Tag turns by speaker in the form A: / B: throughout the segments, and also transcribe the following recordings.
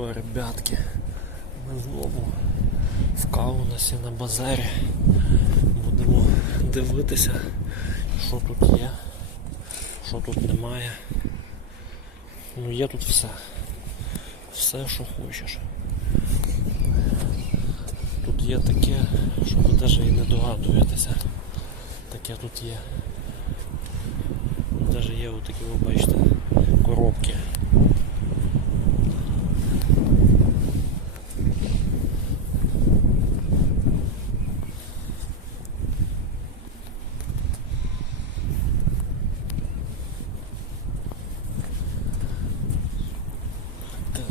A: що, ребятки, ми знову в Каунасі на базарі. Будемо дивитися, що тут є, що тут немає. Ну є тут все. Все, що хочеш. Тут є таке, що ви навіть і не догадуєтеся. Таке тут є. Навіть є отакі, ви бачите, коробки. Так,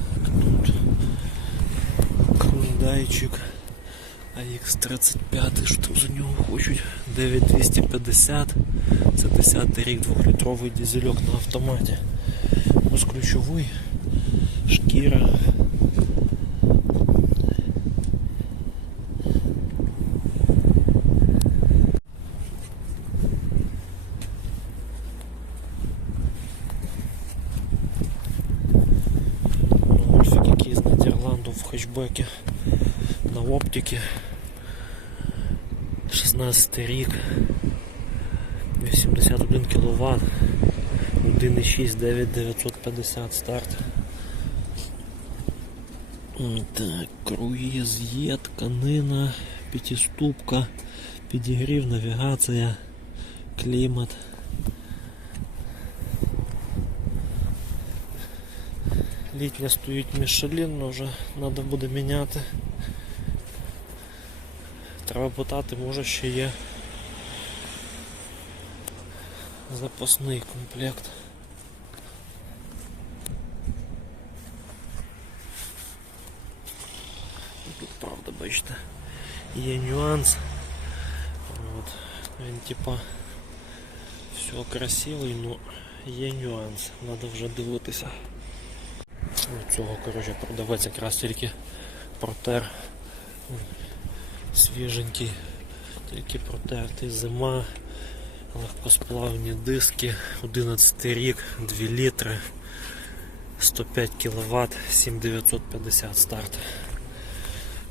A: тут Хундайчик AX35, що за нього хочуть? 9250. Це 10 рік, 2-літровий дизельок на автоматі. Безключовий, шкіра. Гольфик якийсь з Нідерланду в хетчбекі на оптиці. 16 рік. 81 кВт. 1,6 9950 старт. Так, круїз є, тканина, п'ятиступка, підігрів, навігація, клімат. Літня стоїть Мішелін, але вже треба буде міняти. Треба питати, може ще є запасний комплект. Тут правда, бачите, є нюанс. От. Він типа все красивий, але є нюанс, треба вже дивитися. Цього коротше, продавець якраз тільки протер свіженький, тільки протертий зима, легкосплавні диски, 11 рік, 2 літри, 105 кВт, 7950 старт.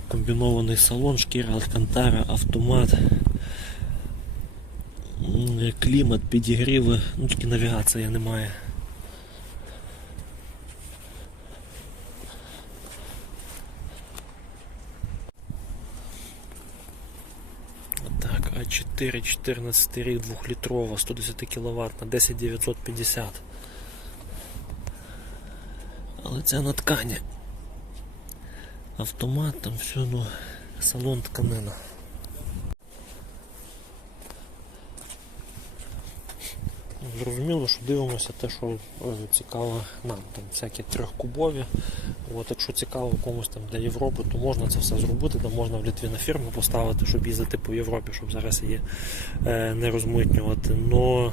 A: Комбінований салон, шкіра Алькантара, автомат, клімат, підігріви, ну тільки навігації немає. Так, А4 14 рік 2-літрова, 110 кВт на 10950. Але це на ткані. Автомат, там все, ну, салон тканина. Зрозуміло, що дивимося те, що е, цікаво нам, там всякі трьохкубові. От, якщо цікаво комусь там для Європи, то можна це все зробити, там можна в Літві на фірму поставити, щоб їздити по Європі, щоб зараз її е, не розмитнювати. Но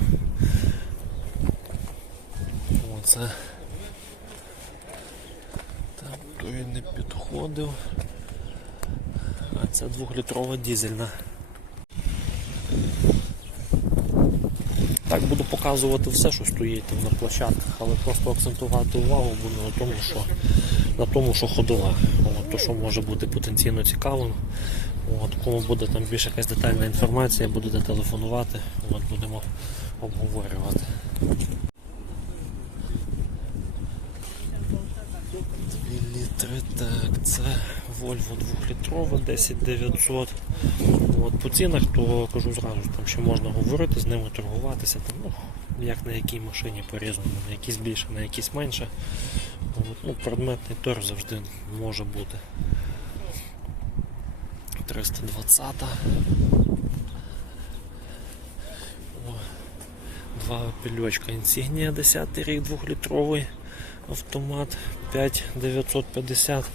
A: оце там той не підходив. А це двохлітрова дізельна. Так, буду показувати все, що стоїть там на площадках, але просто акцентувати увагу буду на тому, що на тому, що ходова. От, то, що може бути потенційно цікавим. От, кому буде там більш якась детальна інформація, будете телефонувати, от, будемо обговорювати. Дві літри, так, це Volvo 2-літрова, 10900. От, по цінах, то кажу зразу, там ще можна говорити з ними, торгуватися, там, ну, як на якій машині по-різному, на якісь більше, на якісь менше. От, ну, предметний торг завжди може бути. 320. О, Два пільочка Insignia 10 рік 2-літровий автомат 5950.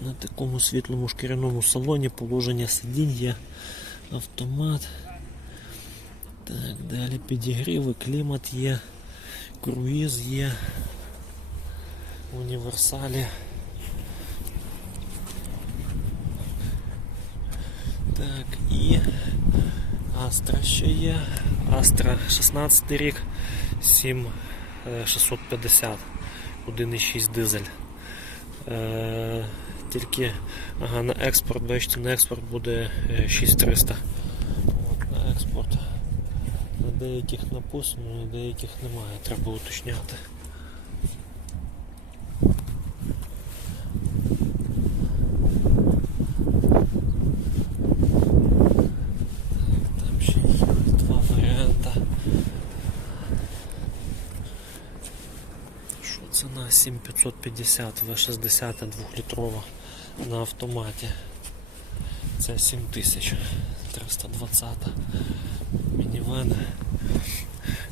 A: На такому світлому шкіряному салоні, положення сидінь є, автомат. Так, далі підігріви, клімат є, круїз є, універсалі. Так, і Астра ще є. Астра 16 рік, 7650, 1,6 дизель. Е, тільки ага, на експорт, бачите, на експорт буде е, 6300. От, на експорт. На деяких написано, на деяких немає, треба уточняти. 550 В60 2-літрова на автоматі. Це 7320 мінівен.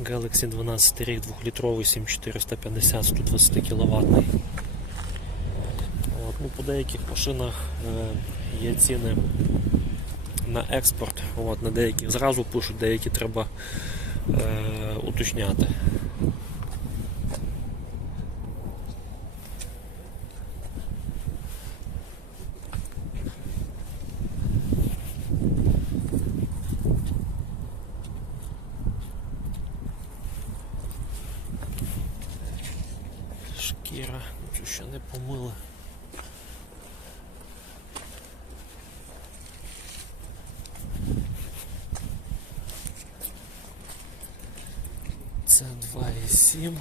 A: Galaxy 12 рік 2-літровий 7450 120 кВт. Ну, По деяких машинах е, є ціни на експорт, От, на деяких зразу пишуть, деякі треба е, уточняти. Помили. Це 2,7.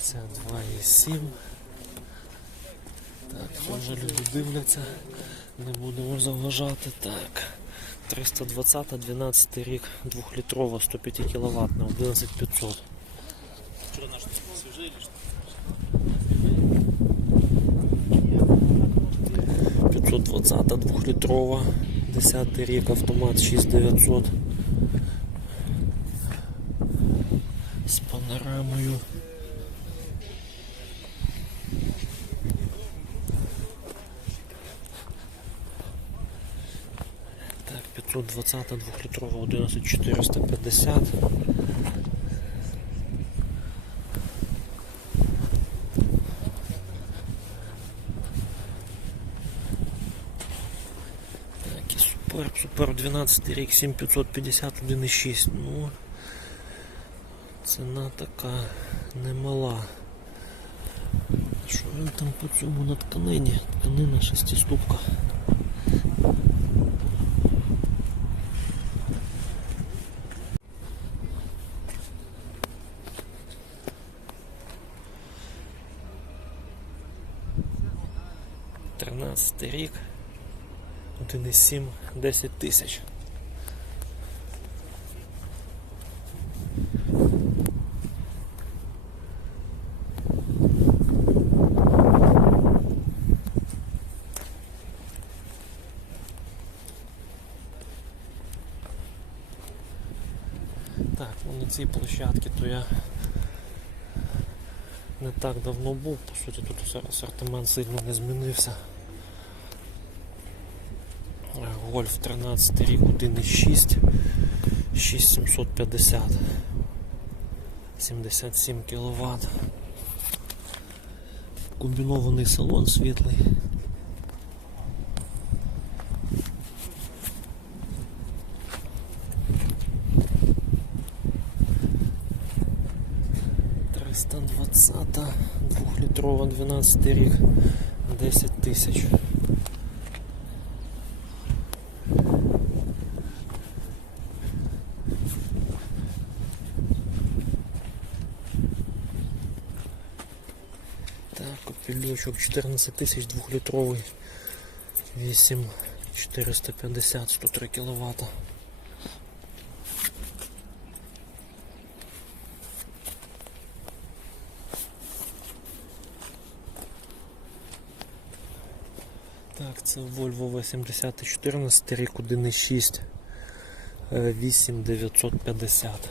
A: Це 2,7. Так, теж люди дивляться. Не будемо заважати. Так. 320 12 рік, 2-літрова, 105 кВт, 11500.
B: Вчера наш или что?
A: 520 2-літрова, 10 рік, автомат 6900. З панорамою. Так, 520 2-літрова, 11450. Так, і супер, супер 12 рік, 7550, 1,6. Ну, ціна така немала. Що він там по цьому на тканині? Тканина шестиступка. Тринадцятий рік. 1,7 10 тисяч. Так, ну на цій площадці то я не так давно був, по суті тут асортимент сильно не змінився. Гольф 13 рік 1,6 6750 77 кВт. Комбінований салон світлий. Триста двадцята, двохлітрова 12 рік, 10 тисяч. Так, копільочок 14 тисяч двохлітровий 8 450 103 кВт. Так, це Volvo V70 14 рік 1,6 е, 8950.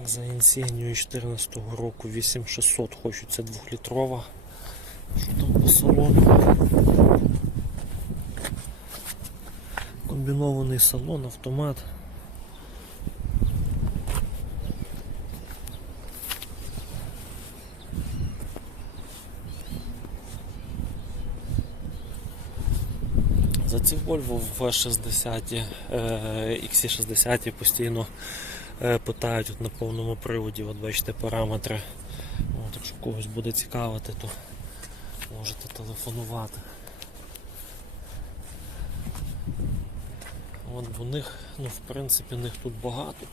A: Так, за інсігнію 14 року 8600 хочеться двохлітрова. Що там по салону? Комбінований салон, автомат. За ці Volvo в 60 е, XC60 постійно е, питають от на повному приводі, от бачите параметри. От, якщо когось буде цікавити, то можете телефонувати. От бо них, ну в принципі, них тут багато.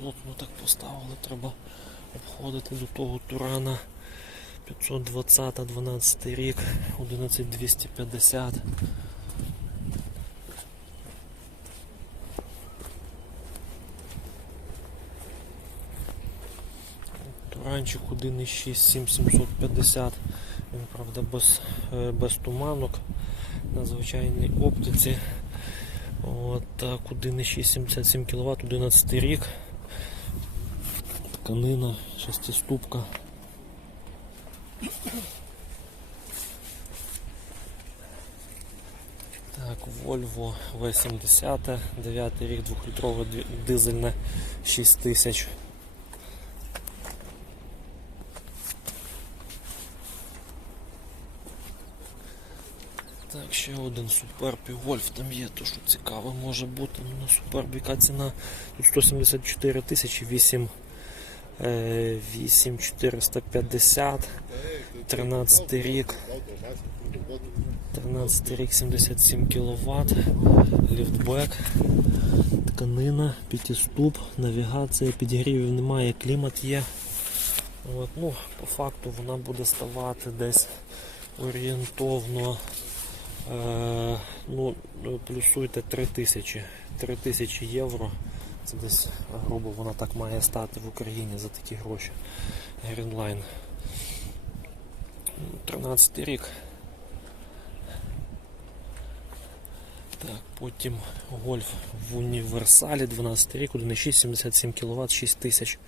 A: Плотно так поставили, треба обходити до того Турана 520 12 рік, 11250. Туранчик 1,6 7750. Він, правда, без, е, без туманок на звичайній оптиці. От так, 1,6 77 кВт, 11 рік. Тканина, шестиступка. Так, Volvo V70, 9 рік, 2-літрове дві- дизельне 6000. Так, ще один Superb і Wolf там є, то що цікаво може бути. Ну, яка ціна тут 174 тисячі 8, е, 8450, 13 рік, 13 рік 77 кВт, ліфтбек, тканина, п'ятиступ, навігація, підігрівів немає, клімат є. От, ну, по факту вона буде ставати десь орієнтовно. Е, ну, плюсуйте 3000. 3000 євро. Це десь грубо вона так має стати в Україні за такі гроші. Greenline. 13 рік. Так, потім гольф в універсалі 12 рік, 1,6, 77 кВт, 6000.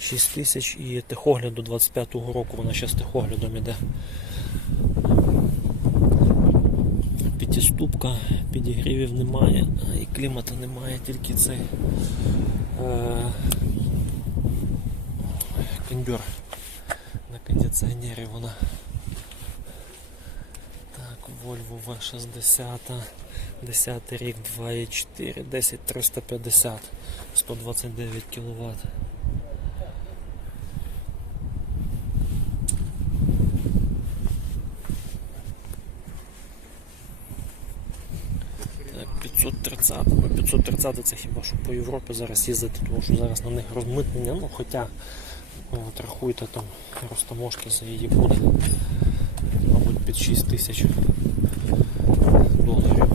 A: 6000 і техогляд до 25-го року, вона ще з техоглядом іде. П'ятиступка, підігрівів немає, і клімату немає, тільки цей е, кондьор на кондиціонері вона. Так, Volvo V60, 10 рік 2,4, 10 350, 129 кВт. Так, 530. Ну, 530 це хіба що по Європі зараз їздити, тому що зараз на них розмитнення, ну хоча ну, от рахуйте там розтаможки за її буде, мабуть, під 6 тисяч доларів.